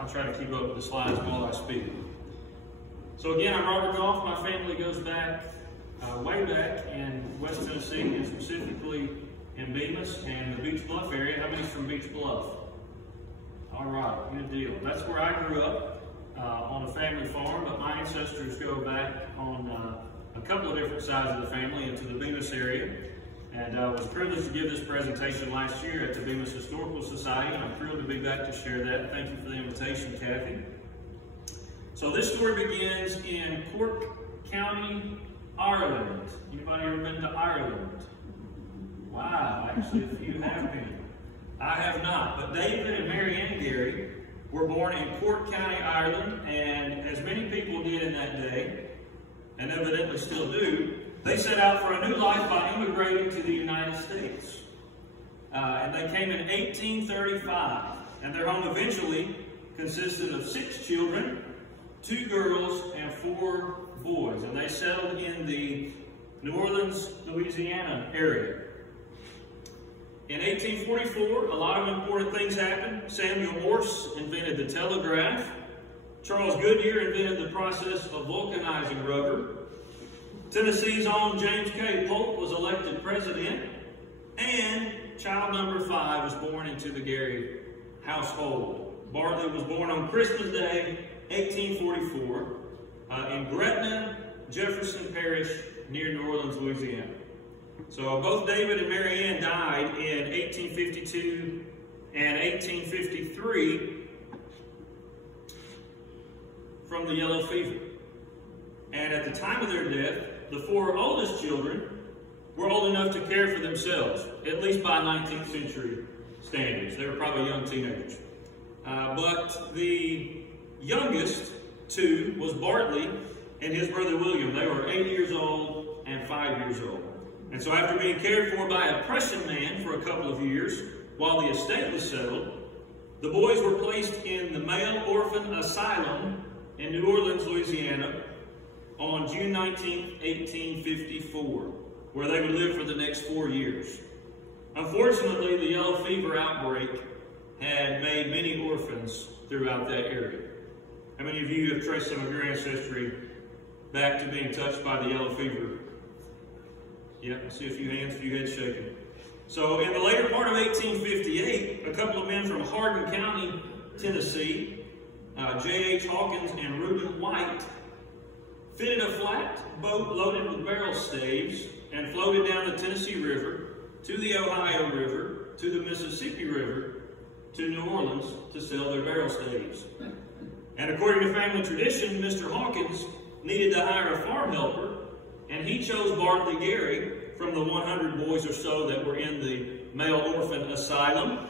I'll try to keep up with the slides while I speak. So again, I'm Robert Gaugh. My family goes back, way back in West Tennessee, and specifically in Bemis and the Beach Bluff area. How many's from Beach Bluff? All right, good deal. That's where I grew up, on a family farm, but my ancestors go back on a couple of different sides of the family into the Bemis area. And I was privileged to give this presentation last year at the Bemis Historical Society, and I'm thrilled to be back to share that. Thank you for the invitation, Kathy. So this story begins in Cork County, Ireland. Anybody ever been to Ireland? Wow, actually a few have been. I have not, but David and Mary Ann Garey were born in Cork County, Ireland, and as many people did in that day, and evidently still do, they set out for a new life by immigrating to the United States. And they came in 1835, and their home eventually consisted of 6 children, 2 girls, and 4 boys. And they settled in the New Orleans, Louisiana area. In 1844, a lot of important things happened. Samuel Morse invented the telegraph. Charles Goodyear invented the process of vulcanizing rubber. Tennessee's own James K. Polk was elected president, and child number 5 was born into the Garey household. Bartley was born on Christmas Day, 1844, in Gretna, Jefferson Parish, near New Orleans, Louisiana. So both David and Mary Ann died in 1852 and 1853 from the yellow fever. And at the time of their death, the 4 oldest children were old enough to care for themselves, at least by 19th century standards. They were probably young teenagers. But the youngest 2 was Bartley and his brother William. They were 8 years old and 5 years old. And so after being cared for by a Prussian man for a couple of years, while the estate was settled, the boys were placed in the Male Orphan Asylum in New Orleans, Louisiana, on June 19, 1854, where they would live for the next 4 years. Unfortunately, the yellow fever outbreak had made many orphans throughout that area. How many of you have traced some of your ancestry back to being touched by the yellow fever? Yeah, I see a few hands, a few heads shaking. So in the later part of 1858, a couple of men from Hardin County, Tennessee, J.H. Hawkins and Reuben White, fitted a flat boat loaded with barrel staves and floated down the Tennessee River to the Ohio River to the Mississippi River to New Orleans to sell their barrel staves. And according to family tradition, Mr. Hawkins needed to hire a farm helper, and he chose Bartley Garey from the 100 boys or so that were in the Male Orphan Asylum.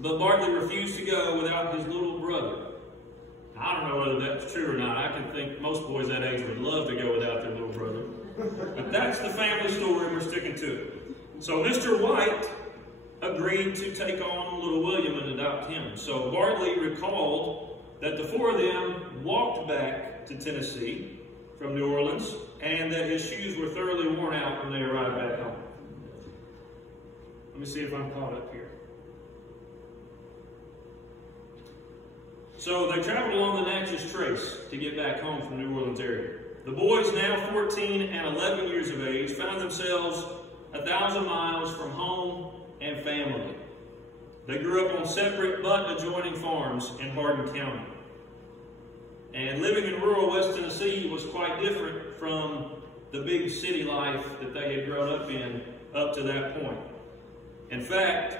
But Bartley refused to go without his little brother. I don't know whether that's true or not. I can think most boys that age would love to go without their little brother. But that's the family story, and we're sticking to it. So Mr. White agreed to take on little William and adopt him. So Bartley recalled that the 4 of them walked back to Tennessee from New Orleans, and that his shoes were thoroughly worn out when they arrived back home. Let me see if I'm caught up here. So they traveled along the Natchez Trace to get back home from the New Orleans area. The boys, now 14 and 11 years of age, found themselves 1,000 miles from home and family. They grew up on separate but adjoining farms in Hardin County. And living in rural West Tennessee was quite different from the big city life that they had grown up in up to that point. In fact,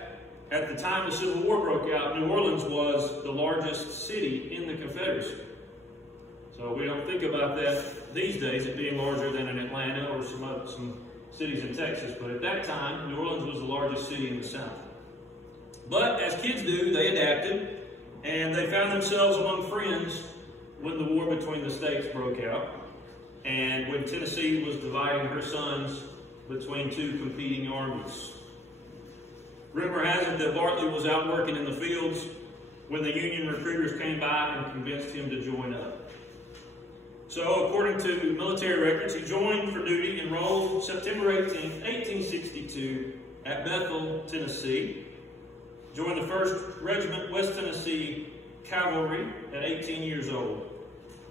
at the time the Civil War broke out, New Orleans was the largest city in the Confederacy. So we don't think about that these days, it being larger than in Atlanta or some cities in Texas. But at that time, New Orleans was the largest city in the South. But as kids do, they adapted, and they found themselves among friends when the war between the states broke out, and when Tennessee was dividing her sons between 2 competing armies. Rumor has it that Bartley was out working in the fields when the Union recruiters came by and convinced him to join up. So, according to military records, he joined for duty, enrolled September 18, 1862 at Bethel, Tennessee, joined the 1st Regiment, West Tennessee Cavalry at 18 years old.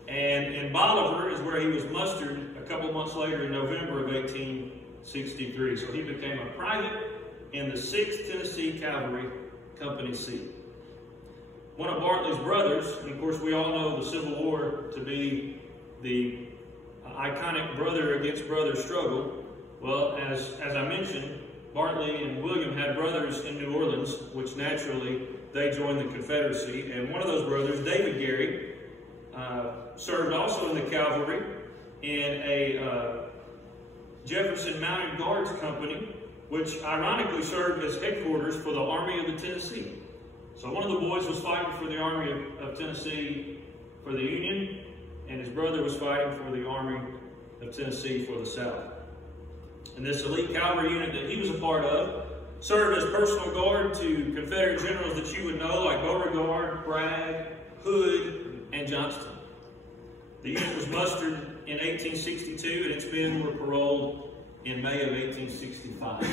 And in Bolivar is where he was mustered a couple months later in November of 1863. So he became a private in the 6th Tennessee Cavalry, Company C. One of Bartley's brothers, and of course we all know the Civil War to be the iconic brother against brother struggle. Well, as I mentioned, Bartley and William had brothers in New Orleans, which naturally they joined the Confederacy. And one of those brothers, David Garey, served also in the cavalry in a Jefferson Mounted Guards Company, which ironically served as headquarters for the Army of the Tennessee. So one of the boys was fighting for the Army of Tennessee for the Union, and his brother was fighting for the Army of Tennessee for the South. And this elite cavalry unit that he was a part of served as personal guard to Confederate generals that you would know, like Beauregard, Bragg, Hood, and Johnston. The unit was mustered in 1862, and its men were paroled in May of 1865.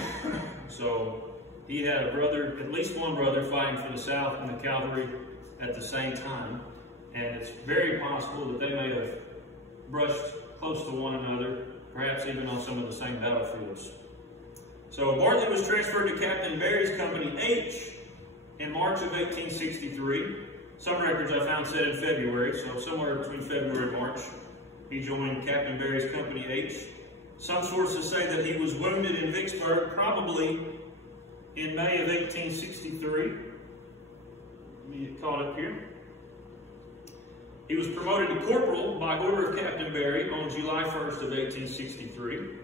So he had a brother, at least one brother, fighting for the South in the cavalry at the same time. And it's very possible that they may have brushed close to one another, perhaps even on some of the same battlefields. So Bartley was transferred to Captain Barry's Company H in March of 1863. Some records I found said in February, so somewhere between February and March, he joined Captain Barry's Company H. Some sources say that he was wounded in Vicksburg, probably in May of 1863. Let me get caught up here. He was promoted to corporal by order of Captain Barry on July 1st of 1863.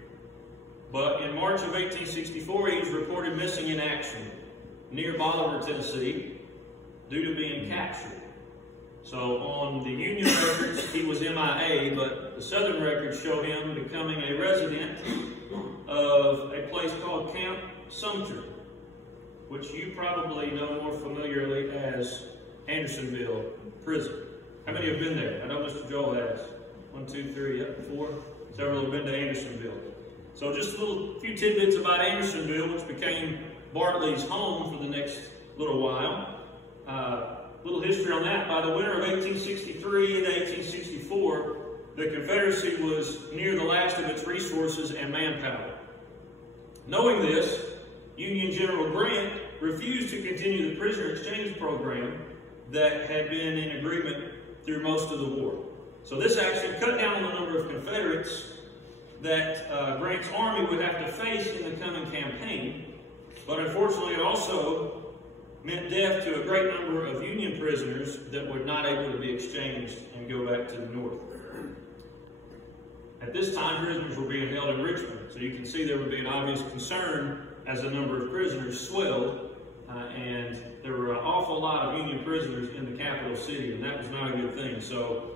But in March of 1864, he was reported missing in action near Bolivar, Tennessee, due to being captured. So on the Union records, he was MIA, but the Southern records show him becoming a resident of a place called Camp Sumter, which you probably know more familiarly as Andersonville Prison. How many have been there? I know Mr. Joel has. 1, 2, 3, yep, 4. Several have been to Andersonville. So just a few tidbits about Andersonville, which became Bartley's home for the next little while. Little history on that. By the winter of 1863 and 1864, the Confederacy was near the last of its resources and manpower. Knowing this, Union General Grant refused to continue the prisoner exchange program that had been in agreement through most of the war. So this action cut down on the number of Confederates that Grant's army would have to face in the coming campaign, but unfortunately it also meant death to a great number of Union prisoners that were not able to be exchanged and go back to the North. At this time, prisoners were being held in Richmond, so you can see there would be an obvious concern as the number of prisoners swelled, and there were an awful lot of Union prisoners in the capital city, and that was not a good thing. So,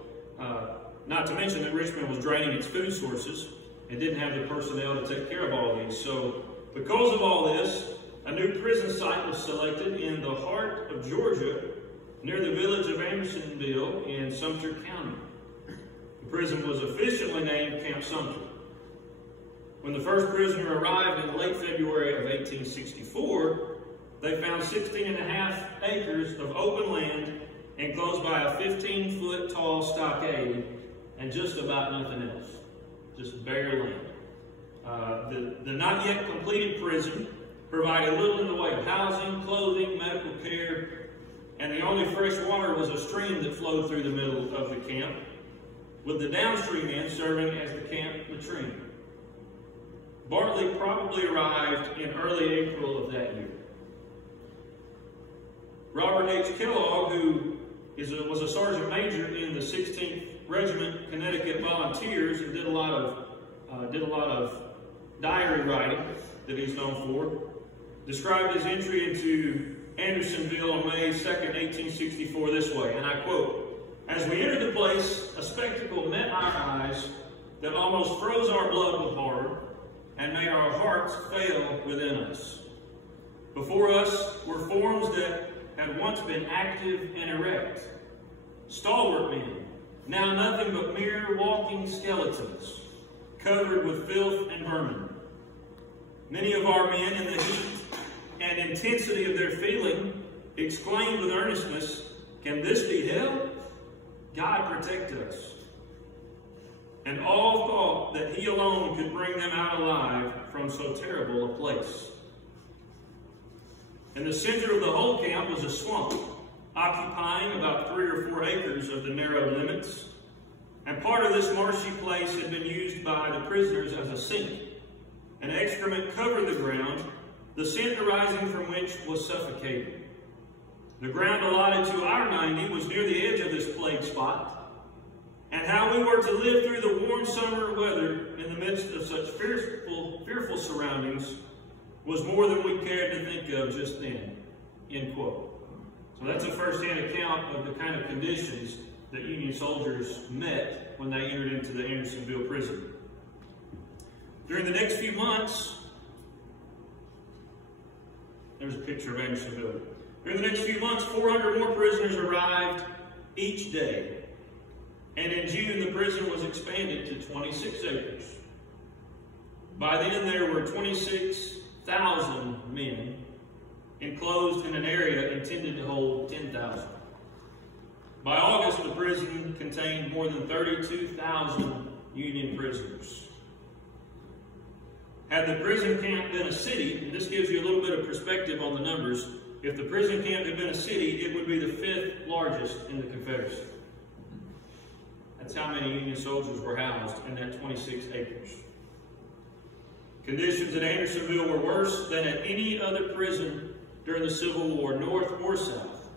not to mention that Richmond was draining its food sources and didn't have the personnel to take care of all of these. So, because of all this, a new prison site was selected in the heart of Georgia, near the village of Andersonville in Sumter County. The prison was officially named Camp Sumter. When the first prisoner arrived in late February of 1864, they found 16.5 acres of open land enclosed by a 15-foot tall stockade and just about nothing else, just bare land. The not yet completed prison provided little in the way of housing, clothing, medical care, and the only fresh water was a stream that flowed through the middle of the camp, with the downstream end serving as the camp latrine. Bartley probably arrived in early April of that year. Robert H. Kellogg, who was a sergeant major in the 16th Regiment Connecticut Volunteers and did a lot of diary writing that he's known for, described his entry into Andersonville on May 2nd, 1864 this way, and I quote, "As we entered the place, a spectacle met our eyes that almost froze our blood with horror and made our hearts fail within us. Before us were forms that had once been active and erect, stalwart men, now nothing but mere walking skeletons, covered with filth and vermin. Many of our men, in the heat and intensity of their feeling, exclaimed with earnestness, 'Can this be hell? God protect us. And all thought that he alone could bring them out alive from so terrible a place. In the center of the whole camp was a swamp, occupying about 3 or 4 acres of the narrow limits, and part of this marshy place had been used by the prisoners as a sink. An excrement covered the ground, the scent arising from which was suffocating. The ground allotted to our 90 was near the edge of this plague spot, and how we were to live through the warm summer weather in the midst of such fearful surroundings was more than we cared to think of just then." End quote. So that's a first-hand account of the kind of conditions that Union soldiers met when they entered into the Andersonville prison. During the next few months, there's a picture of Andersonville. During the next few months, 400 more prisoners arrived each day. And in June, the prison was expanded to 26 acres. By then, there were 26,000 men enclosed in an area intended to hold 10,000. By August, the prison contained more than 32,000 Union prisoners. Had the prison camp been a city, and this gives you a little bit of perspective on the numbers, if the prison camp had been a city, it would be the 5th largest in the Confederacy. That's how many Union soldiers were housed in that 26 acres. Conditions at Andersonville were worse than at any other prison during the Civil War, north or south.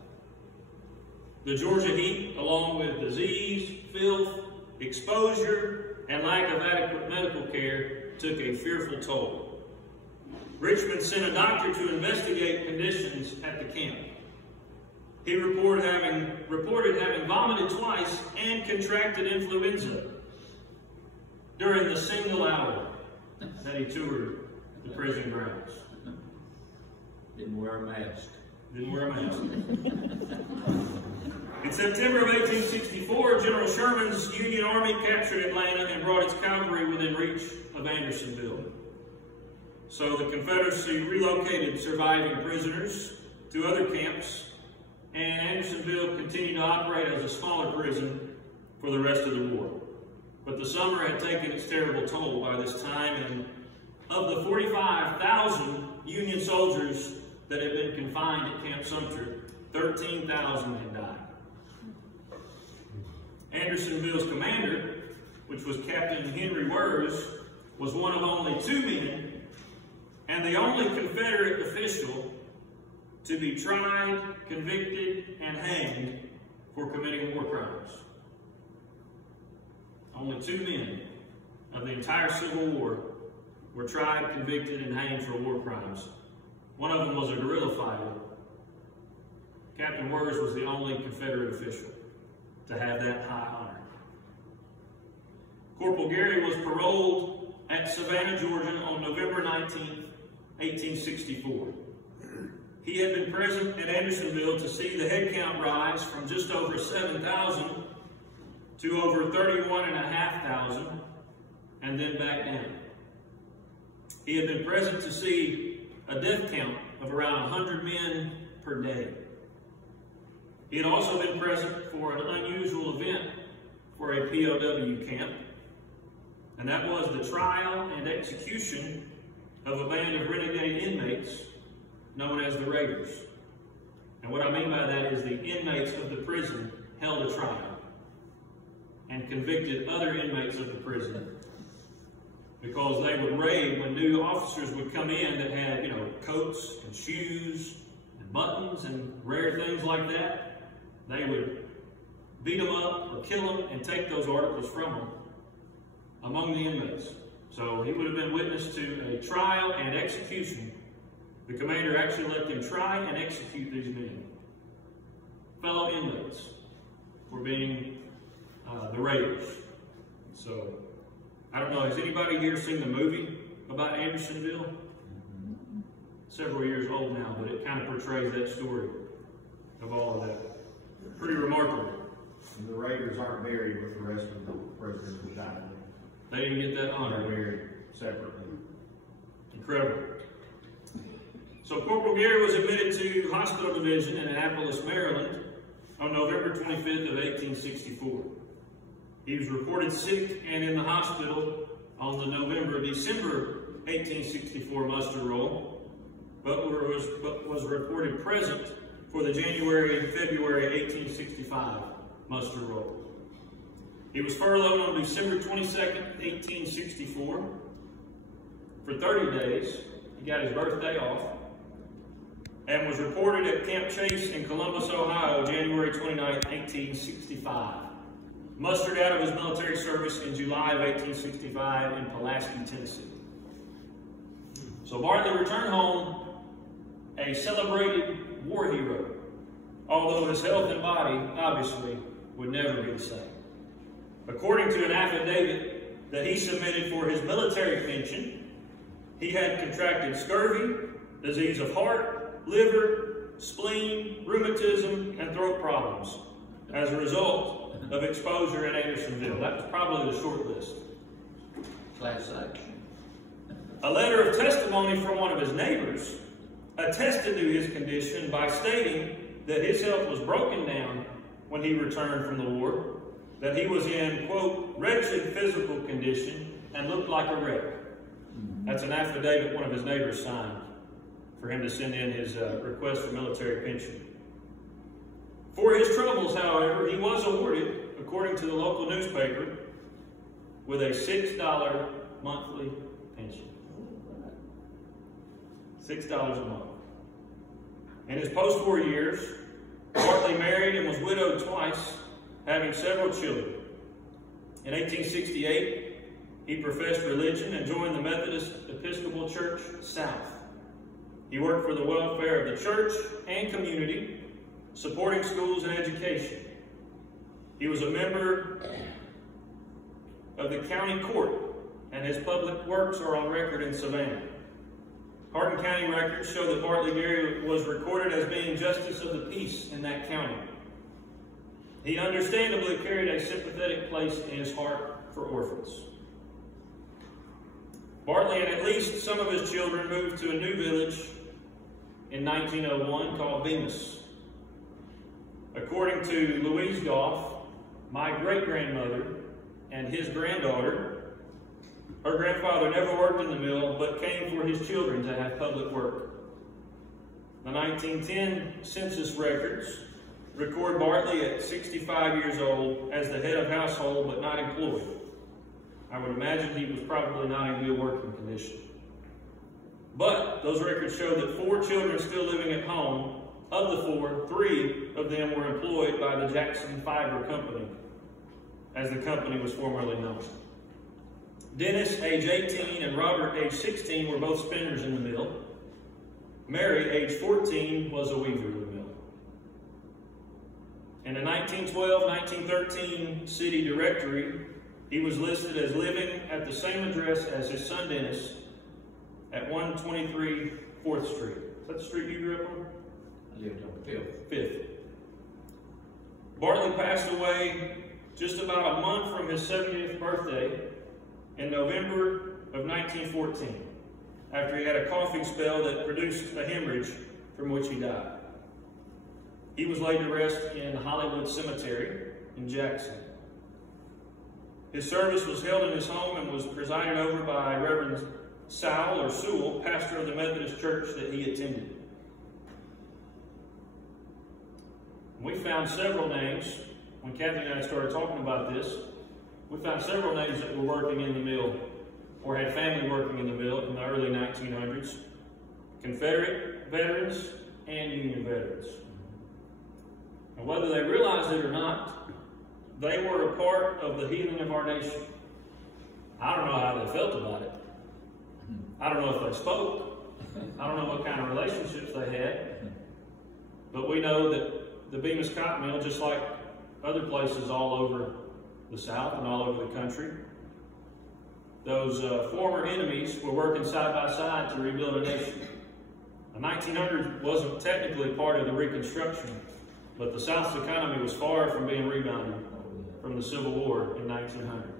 The Georgia heat, along with disease, filth, exposure, and lack of adequate medical care, took a fearful toll. Richmond sent a doctor to investigate conditions at the camp. He reported having vomited twice and contracted influenza during the single hour that he toured the prison grounds. Didn't wear a mask. Didn't wear a mask. In September of 1864, General Sherman's Union Army captured Atlanta and brought its cavalry within reach of Andersonville. So the Confederacy relocated surviving prisoners to other camps, and Andersonville continued to operate as a smaller prison for the rest of the war. But the summer had taken its terrible toll by this time, and of the 45,000 Union soldiers that had been confined at Camp Sumter, 13,000 had died. Andersonville's commander, which was Captain Henry Wirz, was one of only 2 men and the only Confederate official to be tried, convicted, and hanged for committing war crimes. Only 2 men of the entire Civil War were tried, convicted, and hanged for war crimes. One of them was a guerrilla fighter. Captain Wirz was the only Confederate official to have that high honor. Corporal Gaerey was paroled at Savannah, Georgia on November 19, 1864. He had been present at Andersonville to see the head count rise from just over 7,000 to over 31,500 and then back down. He had been present to see a death count of around 100 men per day. He had also been present for an unusual event for a POW camp, and that was the trial and execution of a band of renegade inmates known as the Raiders. And what I mean by that is the inmates of the prison held a trial and convicted other inmates of the prison because they would raid when new officers would come in that had, coats and shoes and buttons and rare things like that. They would beat them up or kill them and take those articles from them among the inmates. So he would have been witness to a trial and execution. The commander actually let them try and execute these men, fellow inmates, for being the Raiders. So, I don't know, has anybody here seen the movie about Andersonville? Several years old now, but it kind of portrays that story of all of that. Pretty remarkable. And the Raiders aren't buried with the rest of the prisoners who died. They didn't get that honor. They're buried separately. Incredible. So Corporal Gaerey was admitted to Hospital Division in Annapolis, Maryland on November 22, 25th of 1864. He was reported sick and in the hospital on the December 1864 muster roll, but was reported present for the January and February 1865 muster roll. He was furloughed on December 22nd, 1864 for 30 days. He got his birthday off, and was reported at Camp Chase in Columbus, Ohio, January 29th, 1865. Mustered out of his military service in July of 1865 in Pulaski, Tennessee. So Bartley returned home a celebrated war hero, although his health and body, obviously, would never be the same. According to an affidavit that he submitted for his military pension, he had contracted scurvy, disease of heart, liver, spleen, rheumatism, and throat problems as a result of exposure in Andersonville. That was probably the short list. Class action. A letter of testimony from one of his neighbors attested to his condition by stating that his health was broken down when he returned from the war, that he was in, quote, wretched physical condition and looked like a wreck. That's an affidavit one of his neighbors signed for him to send in his request for military pension. For his troubles, however, he was awarded, according to the local newspaper, with a $6 monthly pension. $6 a month. In his post-war years, Bartley married and was widowed twice, having several children. In 1868, he professed religion and joined the Methodist Episcopal Church South. He worked for the welfare of the church and community, supporting schools and education. He was a member of the county court, and his public works are on record in Savannah. Hardin County records show that Bartley Garey was recorded as being Justice of the Peace in that county. He understandably carried a sympathetic place in his heart for orphans. Bartley and at least some of his children moved to a new village in 1901 called Bemis. According to Louise Gaugh, my great-grandmother and his granddaughter, her grandfather never worked in the mill, but came for his children to have public work. The 1910 census records record Bartley at 65 years old as the head of household, but not employed. I would imagine he was probably not in good working condition. But those records show that 4 children still living at home. Of the 4, 3 of them were employed by the Jackson Fiber Company, as the company was formerly known. Dennis, age 18, and Robert, age 16, were both spinners in the mill. Mary, age 14, was a weaver in the mill. In the 1912-1913 city directory, he was listed as living at the same address as his son Dennis at 123 4th Street. Is that the street you grew up on? I lived on 5th. Bartley passed away just about a month from his 70th birthday in November of 1914, after he had a coughing spell that produced a hemorrhage from which he died. He was laid to rest in Hollywood Cemetery in Jackson. His service was held in his home and was presided over by Reverend Sewell, pastor of the Methodist church that he attended. We found several names, when Kathy and I started talking about this, we found several names that were working in the mill or had family working in the mill in the early 1900s. Confederate veterans and Union veterans. And whether they realized it or not, they were a part of the healing of our nation. I don't know how they felt about it. I don't know if they spoke. I don't know what kind of relationships they had. But we know that the Bemis Cotton Mill, just like other places all over the South and all over the country, those former enemies were working side by side to rebuild a nation. The 1900s wasn't technically part of the Reconstruction, but the South's economy was far from being rebounded from the Civil War in 1900.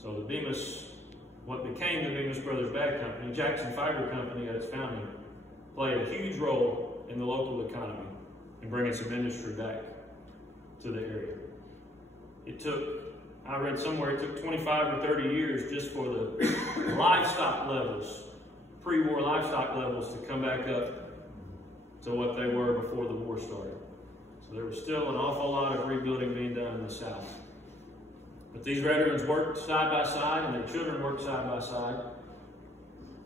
So the Bemis, what became the Bemis Brothers Bag Company, Jackson Fiber Company at its founding, played a huge role in the local economy and bringing some industry back. to the area. It took, I read somewhere, it took 25 or 30 years just for the livestock levels, pre-war livestock levels, to come back up to what they were before the war started. So there was still an awful lot of rebuilding being done in the South. But these veterans worked side by side, and their children worked side by side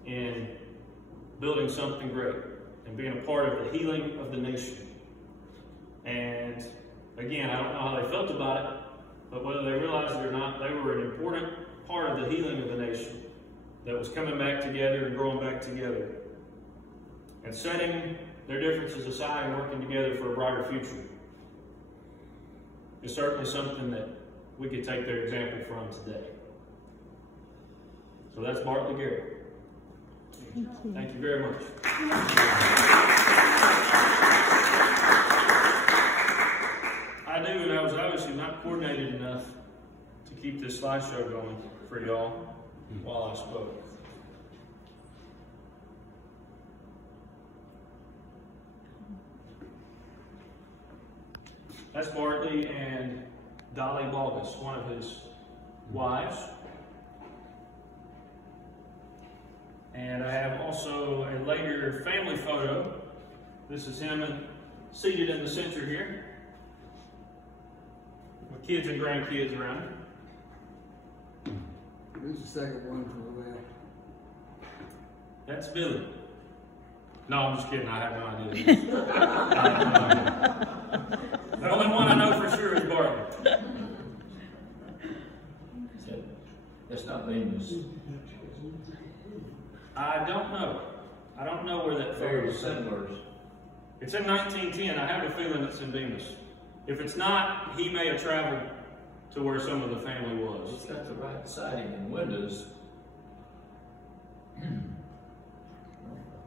in building something great and being a part of the healing of the nation. And again, I don't know how they felt about it, but whether they realized it or not, they were an important part of the healing of the nation that was coming back together and growing back together and setting their differences aside and working together for a brighter future. It's certainly something that we could take their example from today. So that's Bartley Garey. Thank you very much. I do, and I was obviously not coordinated enough to keep this slideshow going for y'all while I spoke. That's Bartley and Dolly Balgus, one of his wives. And I have also a later family photo. This is him seated in the center here, with kids and grandkids around him. Who's the second one from the left? That's Billy. No, I'm just kidding. I have no idea. I have no idea. The only one I know for sure is Bartley. That's not Bemis. I don't know. I don't know where that photo is. Settlers. It's in 1910. I have a feeling it's in Bemis. If it's not, he may have traveled to where some of the family was. It's got the right siding and windows.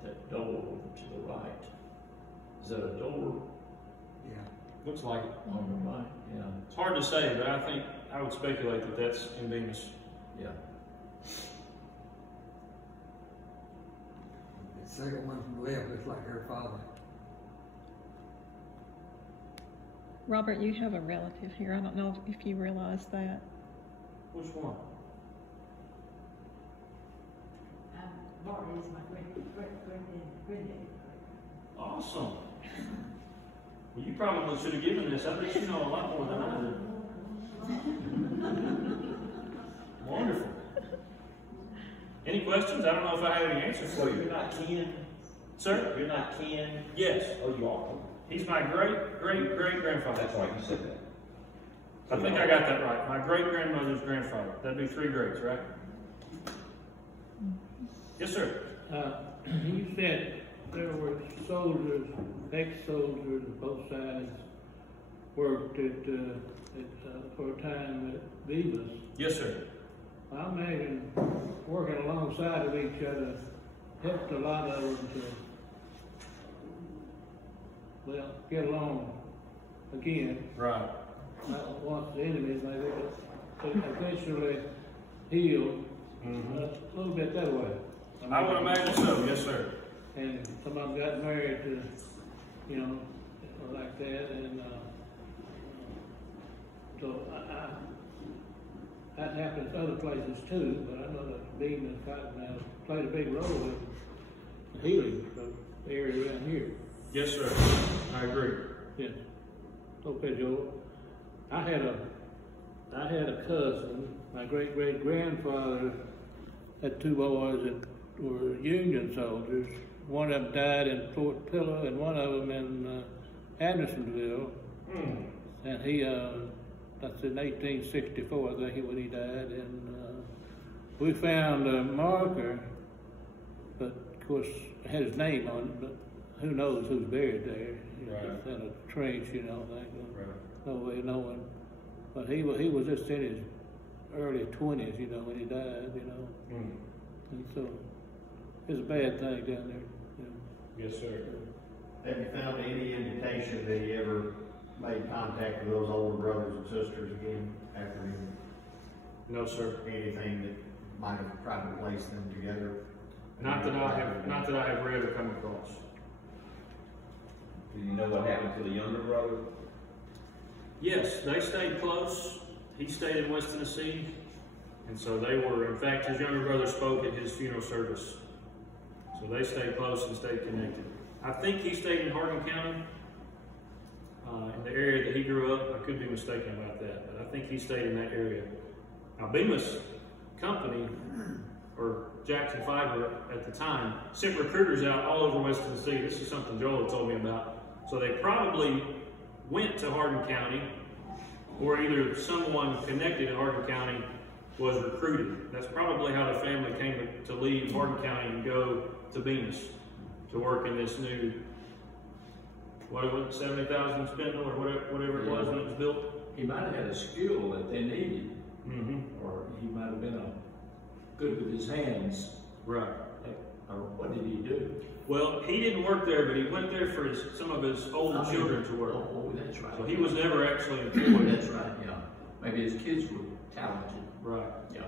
That door over to the right. Is that a door? Yeah. Looks like it. On the right, yeah. It's hard to say, but I would speculate that that's in Bemis. Yeah. The second one from the left looks like her father. Robert, you have a relative here. I don't know if you realize that. Which one? Bartley is my granddad. Awesome. Well, you probably should have given this. I bet you know a lot more than I do. Wonderful. Any questions? I don't know if I have any answers for you. You're not kin? Sir? You're not kin? Yes. Oh, you are? He's my great-great-great-grandfather. That's right, you said that. I think I got that right. My great-grandmother's grandfather. That'd be 3 greats, right? Yes, sir. You said there were soldiers, ex-soldiers of both sides, worked for a time at Bemis. Yes, sir. I imagine working alongside of each other helped a lot of them to, well, get along again. Right. Once the enemies, they eventually healed a little bit that way. I would imagine so. Yes, sir. And some of them got married to, you know, like that, and so that happens other places too, but I know that Bemis Cotton Mill played a big role in healing the area around here. Yes, sir. I agree. Yes. Okay, Joel. I had a cousin, my great-great-grandfather had 2 boys that were Union soldiers. One of them died in Fort Pillow and one of them in Andersonville. And he, that's in 1864, I think, when he died. And we found a marker, but of course it had his name on it, but who knows who's buried there. It's in a trench, you know, no way of knowing. But he was just in his early 20s, you know, when he died, you know. And so it's a bad thing down there. You know. Yes, sir. Have you found any indication that he ever made contact with those older brothers and sisters again after he? No, sir. Anything that might have tried to place them together? Not that I have read or come across. Do you know what happened to the younger brother? Yes, they stayed close. He stayed in West Tennessee. And so they were, in fact, his younger brother spoke at his funeral service. So they stayed close and stayed connected. I think he stayed in Hardin County, in the area that he grew up. I could be mistaken about that, but I think he stayed in that area. Now, Bemis Company, or Jackson Fiber at the time, sent recruiters out all over West Tennessee. This is something Joel had told me about. So they probably went to Hardin County, or either someone connected in Hardin County was recruited. That's probably how the family came to leave Hardin County and go to Bemis to work in this new, what was it, 70,000 spindle or whatever it was when it was built. He might have had a skill that they needed, or he might have been good with his hands. Right. Or what did he do? Well, he didn't work there, but he went there for some of his older children to work. Oh, that's right. So he was never actually employed. That's right, yeah. Maybe his kids were talented. Right. Yeah.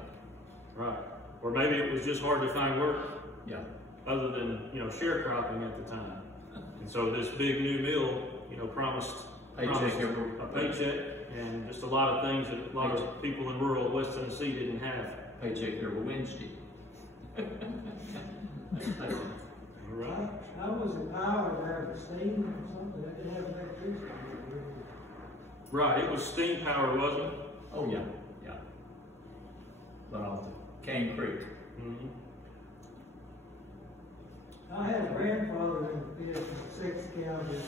Right. Or maybe it was just hard to find work. Yeah. Other than, sharecropping at the time. And so this big new mill, promised a paycheck and just a lot of things that a lot of people in rural West Tennessee didn't have. Paycheck every Wednesday. All right. How was the power there, the steam or something? They didn't have electricity. Right, it was steam power, wasn't it? Oh, yeah, yeah. But off the Cane Creek. Mm-hmm. I had a grandfather in the field from the 6th Cavalry,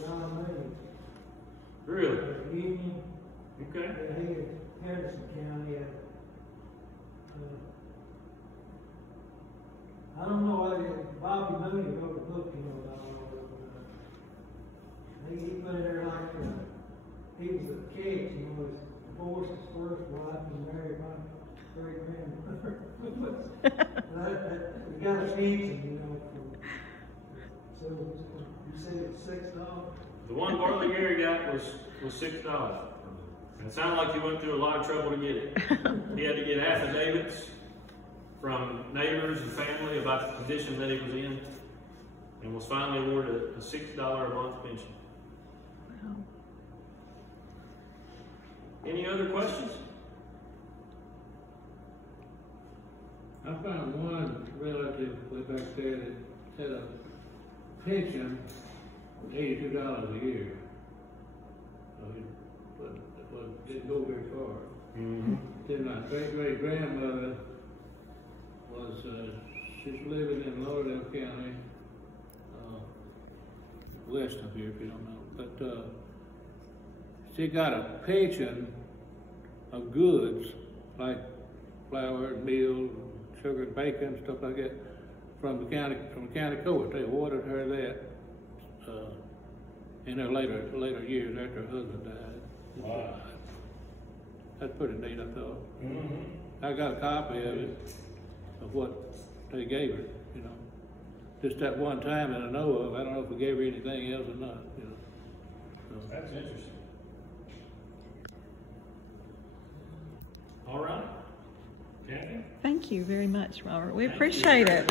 John Lee. Really? Union. Okay. He in Anderson County. I don't know whether Bobby Mooney wrote a book, he put it there like he was a kid, was divorced his first wife and married my great grandmother. We got a pension, so you said it was $6. The one Bartley Garey got was $6. And it sounded like he went through a lot of trouble to get it. He had to get affidavits from neighbors and family about the condition that he was in, and was finally awarded a $6 a month pension. Wow. Any other questions? I found one relative way back there that had a pension of $82 a year. So it didn't go very far. Mm-hmm. Then my great-great-grandmother was, she's living in Lauderdale County, west of here, if you don't know. But she got a pension of goods, like flour, meal, sugar, bacon, stuff like that, from the county court. They awarded her that in her later years after her husband died. Wow. That's pretty neat, I thought. Mm-hmm. I got a copy of it, of what they gave her, Just that one time that I know of. I don't know if we gave her anything else or not, So. That's interesting. All right. Kathy? Thank you very much, Robert. We appreciate it.